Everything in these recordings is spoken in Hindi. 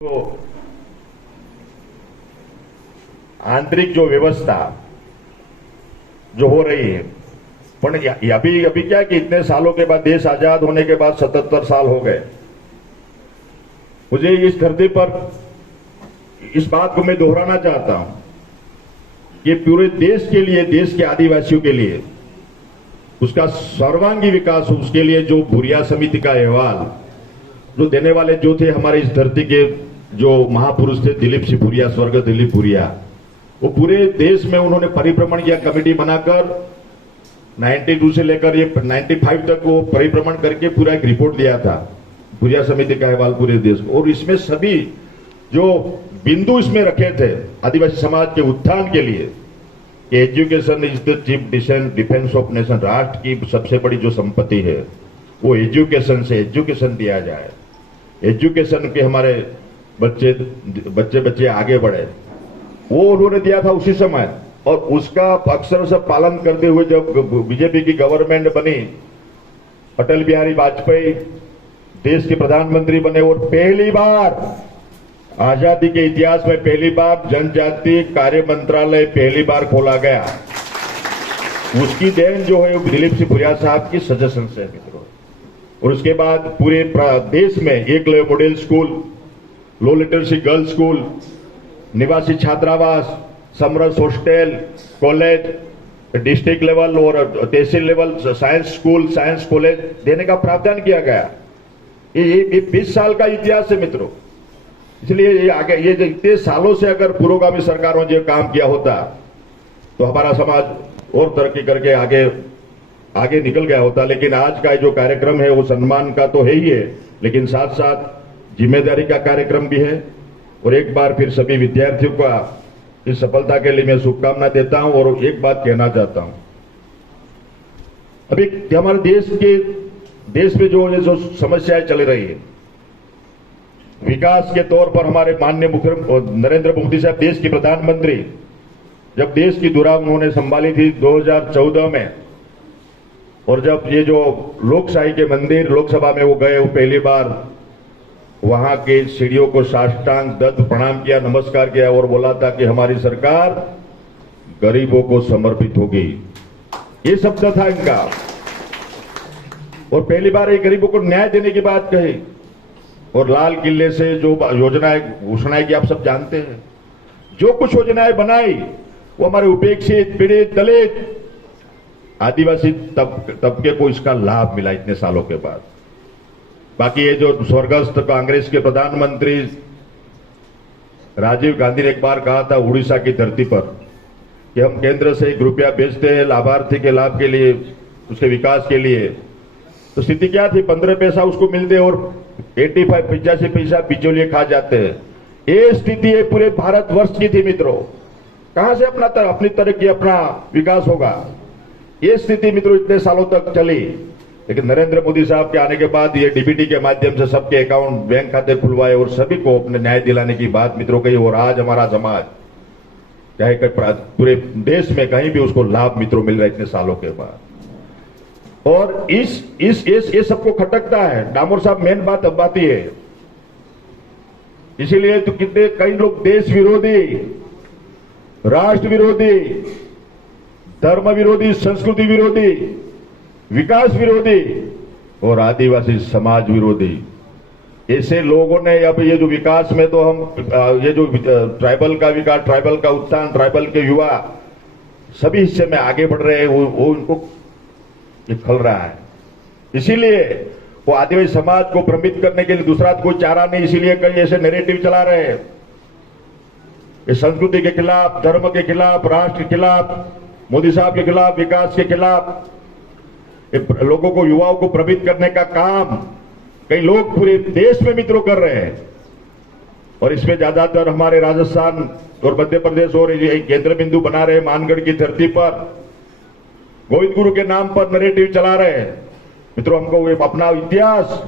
तो आंतरिक जो व्यवस्था जो हो रही है, पर अभी अभी क्या कि इतने सालों के बाद, देश आजाद होने के बाद 77 साल हो गए। मुझे इस धरती पर इस बात को मैं दोहराना चाहता हूं कि पूरे देश के लिए, देश के आदिवासियों के लिए उसका सर्वांगी विकास हो, उसके लिए जो भूरिया समिति का अहवाल जो देने वाले जो थे हमारे इस धरती के जो महापुरुष थे, दिलीप सिंह भूरिया, स्वर्गीय दिलीप भूरिया, वो पूरे देश में उन्होंने परिभ्रमण किया, कमेटी बनाकर 92 से लेकर ये 95 तक वो परिभ्रमण करके पूरा एक रिपोर्ट दिया था, भूरिया समिति का अहवाल पूरे देश को। और इसमें सभी जो बिंदु इसमें रखे थे आदिवासी समाज के उत्थान के लिए, education is the chief defence of nation, राष्ट्र की सबसे बड़ी जो संपत्ति है वो एजुकेशन से, एजुकेशन दिया जाए, एजुकेशन के हमारे बच्चे आगे बढ़े, वो उन्होंने दिया था उसी समय। और उसका अक्सर से पालन करते हुए जब बीजेपी की गवर्नमेंट बनी, अटल बिहारी वाजपेयी देश के प्रधानमंत्री बने और पहली बार आजादी के इतिहास में पहली बार जनजाति कार्य मंत्रालय पहली बार खोला गया। उसकी देन जो है दिलीप सिंह भूरिया साहब की सजेशन से मित्रों। और उसके बाद पूरे देश में Eklavya model school, low literacy girls school, निवासी छात्रावास, समरस हॉस्टल, कॉलेज, डिस्ट्रिक्ट लेवल और tehsil level science school, science college देने का प्रावधान किया गया। ये 20 साल का इतिहास है मित्रों। इसलिए ये आगे, ये इतने सालों से अगर पुरोगामी सरकारों ने काम किया होता तो हमारा समाज और तरक्की करके आगे निकल गया होता। लेकिन आज का जो कार्यक्रम है वो सम्मान का तो है ही है, लेकिन साथ साथ जिम्मेदारी का कार्यक्रम भी है। और एक बार फिर सभी विद्यार्थियों का इस सफलता के लिए मैं शुभकामना देता हूं। और एक बात कहना चाहता हूं, अभी हमारे देश में जो समस्याएं चल रही है, विकास के तौर पर हमारे माननीय मुख्यमंत्री नरेंद्र मोदी साहब देश के प्रधानमंत्री जब देश की धुरा उन्होंने संभाली थी 2014 में, और जब ये जो लोकशाही के मंदिर लोकसभा में वो गए, वो पहली बार वहां के सीढ़ियों को साष्टांग दत्त प्रणाम किया, नमस्कार किया और बोला था कि हमारी सरकार गरीबों को समर्पित होगी। ये शब्द था इनका। और पहली बार ये गरीबों को न्याय देने की बात कही। और लाल किले से जो योजनाएं घोषणाएं की आप सब जानते हैं, जो कुछ योजनाएं बनाई वो हमारे उपेक्षित, पीड़ित, दलित, आदिवासी तबके को इसका लाभ मिला इतने सालों के बाद। बाकी ये जो स्वर्गस्थ कांग्रेस के प्रधानमंत्री राजीव गांधी ने एक बार कहा था उड़ीसा की धरती पर कि हम केंद्र से 1 रुपया भेजते हैं लाभार्थी के लाभ के लिए, उसके विकास के लिए। तो स्थिति क्या थी, 15 पैसा उसको मिलते और 85 पैसा बिचौलिए खा जाते हैं। ये स्थिति है पूरे भारतवर्ष की थी मित्रों। कहां से अपनी तरक्की, अपना विकास होगा? ये स्थिति मित्रों इतने सालों तक चली। लेकिन नरेंद्र मोदी साहब के आने के बाद ये डीबीटी के माध्यम से सबके अकाउंट, बैंक खाते खुलवाए और सभी को अपने न्याय दिलाने की बात मित्रों कही। और आज हमारा समाज चाहे पूरे देश में कहीं भी उसको लाभ मित्रों मिल रहा है इतने सालों के बाद। और ये सबको खटकता है। डामोर साहब, मेन बात ही है। इसीलिए तो कितने कई लोग देश विरोधी, राष्ट्र विरोधी, धर्म विरोधी, संस्कृति विरोधी, विकास विरोधी और आदिवासी समाज विरोधी, ऐसे लोगों ने अब ये जो विकास में तो हम ये जो ट्राइबल का विकास, ट्राइबल का उत्थान, ट्राइबल के युवा सभी हिस्से में आगे बढ़ रहे हैं, वो उनको खल रहा है। इसीलिए वो आदिवासी समाज को भ्रमित करने के लिए दूसरा कोई चारा नहीं, इसीलिए कई ऐसे नैरेटिव चला रहे हैं, ये संस्कृति के खिलाफ, धर्म के खिलाफ, राष्ट्र के खिलाफ, मोदी साहब के खिलाफ, विकास के खिलाफ, लोगों को, युवाओं को भ्रमित करने का काम कई लोग पूरे देश में मित्रों कर रहे हैं। और इसमें ज्यादातर हमारे राजस्थान और मध्य प्रदेश और केंद्र बिंदु बना रहे मानगढ़ की धरती पर गोविंद गुरु के नाम पर नैरेटिव चला रहे हैं मित्रों। हमको अपना इतिहास,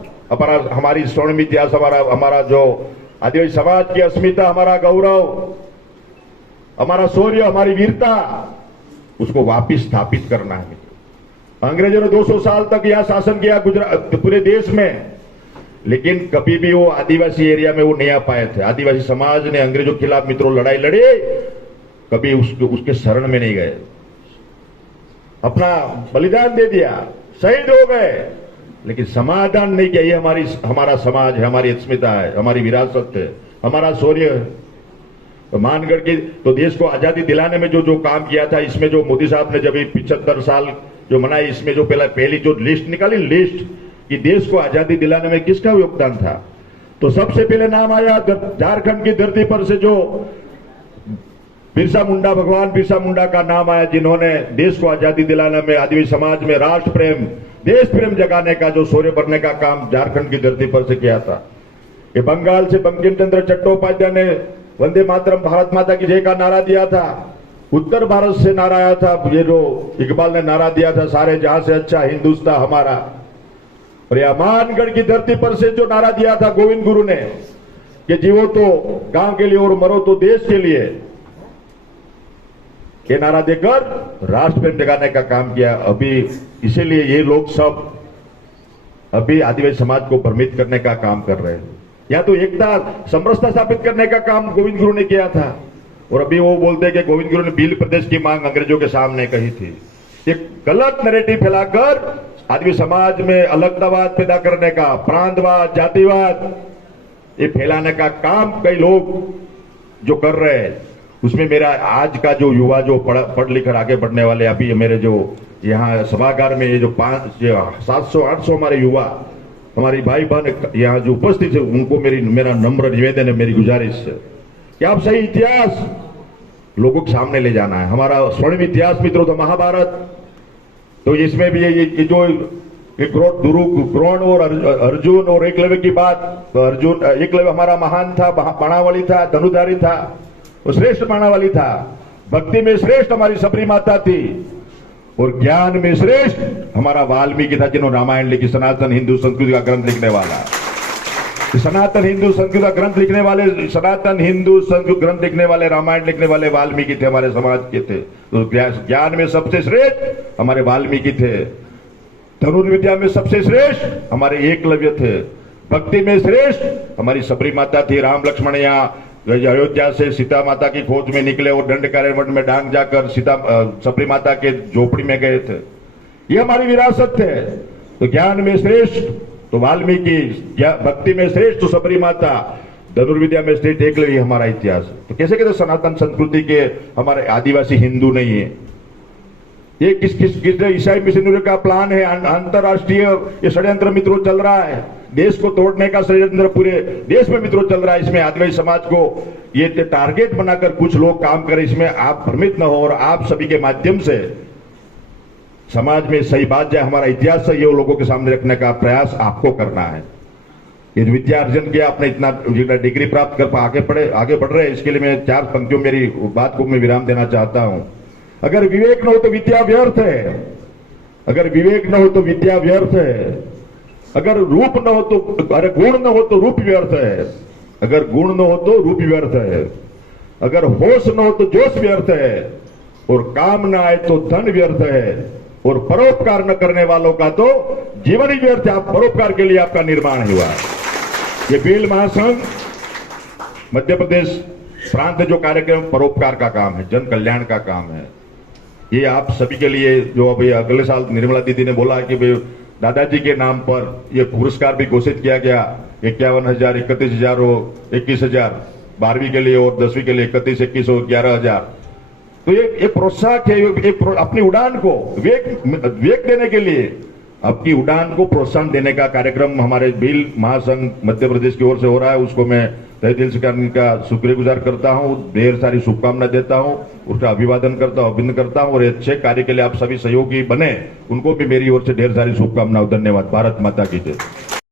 हमारी स्वर्णिम इतिहास, हमारा जो आदिवासी समाज की अस्मिता, हमारा गौरव, हमारा शौर्य, हमारी वीरता, उसको वापिस स्थापित करना है। अंग्रेजों ने 200 साल तक यहां शासन किया गुजरात पूरे देश में। लेकिन कभी भी वो आदिवासी एरिया में वो नहीं आ पाए थे। आदिवासी समाज ने अंग्रेजों के खिलाफ मित्रों लड़ाई लड़ी, कभी उसके शरण में नहीं गए, अपना बलिदान दे दिया, शहीद हो गए, लेकिन समाधान नहीं किया। ये हमारा समाज है, हमारी अस्मिता है, हमारी विरासत है, हमारा शौर्य है। तो मानगढ़ की तो देश को आजादी दिलाने में जो काम किया था, इसमें जो मोदी साहब ने जब 75 साल जो मनाई, इसमें जो पहली जो लिस्ट निकाली, लिस्ट कि देश को आजादी दिलाने में किसका योगदान था, तो सबसे पहले नाम आया झारखंड की धरती पर से जो बिरसा मुंडा, भगवान बिरसा मुंडा का नाम आया, जिन्होंने देश को आजादी दिलाने में, आदिवासी समाज में राष्ट्र प्रेम, देश प्रेम जगाने का जो शौर्य भरने का काम झारखंड की धरती पर से किया था। ये बंगाल से बंकिम चंद्र चट्टोपाध्याय ने वंदे मातरम, भारत माता की जय का नारा दिया था। उत्तर भारत से नारा आया था, ये जो इकबाल ने नारा दिया था, सारे जहां से अच्छा हिंदुस्तान हमारा। और यह मानगढ़ की धरती पर से जो नारा दिया था गोविंद गुरु ने कि जीवो तो गांव के लिए और मरो तो देश के लिए, ये नारा देकर राष्ट्र प्रेम जगाने का काम किया। अभी इसीलिए ये लोग सब अभी आदिवासी समाज को भ्रमित करने का काम कर रहे हैं। या तो एकता समरसता स्थापित करने का काम गोविंद गुरु ने किया था, और अभी वो बोलते हैं कि गोविंद गुरु ने भील प्रदेश की मांग अंग्रेजों के सामने कही थी। एक गलत नैरेटिव फैलाकर आदिवासी समाज में अलगतावाद पैदा करने का, प्रांतवाद, जातिवाद, ये फैलाने का काम कई लोग जो कर रहे हैं, उसमें मेरा आज का जो युवा जो पढ़ लिखकर आगे बढ़ने वाले, अभी मेरे जो यहाँ सभागार में ये जो 700-800 हमारे युवा, हमारी भाई बहन यहाँ जो उपस्थित है, उनको मेरा नम्र निवेदन है, मेरी गुजारिश है कि आप सही इतिहास लोगों के सामने ले जाना है। हमारा स्वर्णिम इतिहास मित्रों तो महाभारत, तो इसमें भी ये जो द्रोण और अर्जुन और एकलव्य की बात, तो अर्जुन एकलव्य हमारा महान था, बाणावली था, धनुधारी था, वो श्रेष्ठ बाणावली था। भक्ति में श्रेष्ठ हमारी सबरी माता थी, और ज्ञान में श्रेष्ठ हमारा वाल्मीकि था, जिन्होंने रामायण लिखी, सनातन हिंदू संस्कृति का ग्रंथ लिखने वाला। सनातन हिंदू संस्कृति का ग्रंथ लिखने वाले, सनातन हिंदू संस्कृत ग्रंथ लिखने वाले, रामायण लिखने वाले वाल्मीकि थे, हमारे समाज के थे। तो ज्ञान में सबसे श्रेष्ठ हमारे वाल्मीकि थे, धनुर्विद्या में सबसे श्रेष्ठ हमारे एकलव्य थे, भक्ति में श्रेष्ठ हमारी सबरी माता थी। राम लक्ष्मण यहाँ अयोध्या से सीता माता की खोज में निकले और दंडकारण्य में डांग जाकर सबरी माता के झोपड़ी में गए थे। ये हमारी विरासत है। तो ज्ञान में श्रेष्ठ तो वाल्मीकि, भक्ति में श्रेष्ठ तो सबरी माता, धनुर्विद्या में श्रेष्ठ एकलव्य, हमारा इतिहास। तो कैसे कहते सनातन संस्कृति के हमारे आदिवासी हिंदू नहीं है? ये किस ईसाई मिशनरी का प्लान है? अंतरराष्ट्रीय ये षड्यंत्र मित्रों चल रहा है, देश को तोड़ने का षड्यंत्र पूरे देश में मित्रों चल रहा है। इसमें आदिवासी समाज को ये टारगेट बनाकर कुछ लोग काम करें, इसमें आप भ्रमित न हो, और आप सभी के माध्यम से समाज में सही बात जाए, हमारा इतिहास है, ये लोगों के सामने रखने का प्रयास आपको करना है। ये विद्या अर्जन किया आपने, इतना डिग्री प्राप्त कर आगे बढ़ रहे हैं, इसके लिए मैं 4 पंक्तियों मेरी बात को मैं विराम देना चाहता हूं। अगर विवेक न हो तो विद्या व्यर्थ है, अगर विवेक न हो तो विद्या व्यर्थ है, अगर रूप न हो तो, अरे गुण न हो तो रूप व्यर्थ है, अगर गुण न हो तो रूप व्यर्थ है, अगर होश न हो तो जोश व्यर्थ है, और काम न आए तो धन व्यर्थ है, और परोपकार न करने वालों का तो जीवन ही व्यर्थ है। आप परोपकार के लिए आपका निर्माण हुआ। ये भील महासंघ मध्य प्रदेश प्रांत जो कार्यक्रम परोपकार का काम है, जन कल्याण का काम है, ये आप सभी के लिए, जो अभी अगले साल निर्मला दीदी ने बोला कि दादाजी के नाम पर ये पुरस्कार भी घोषित किया गया, 51,000, 31,000 और 21,000, 12वीं के लिए और 10वीं के लिए 31, 21 और 11,000। तो ये प्रोत्साहक है, अपनी उड़ान को वेग देने के लिए, आपकी उड़ान को प्रोत्साहन देने का कार्यक्रम हमारे भील महासंघ मध्य प्रदेश की ओर से हो रहा है। उसको मैं तहे दिल से का शुक्रगुजार करता हूं, ढेर सारी शुभकामनाएं देता हूं, उसका अभिवादन करता हूं, अभिनंदन करता हूं, और अच्छे कार्य के लिए आप सभी सहयोगी बने, उनको भी मेरी ओर से ढेर सारी शुभकामनाएं। धन्यवाद। भारत माता की जय।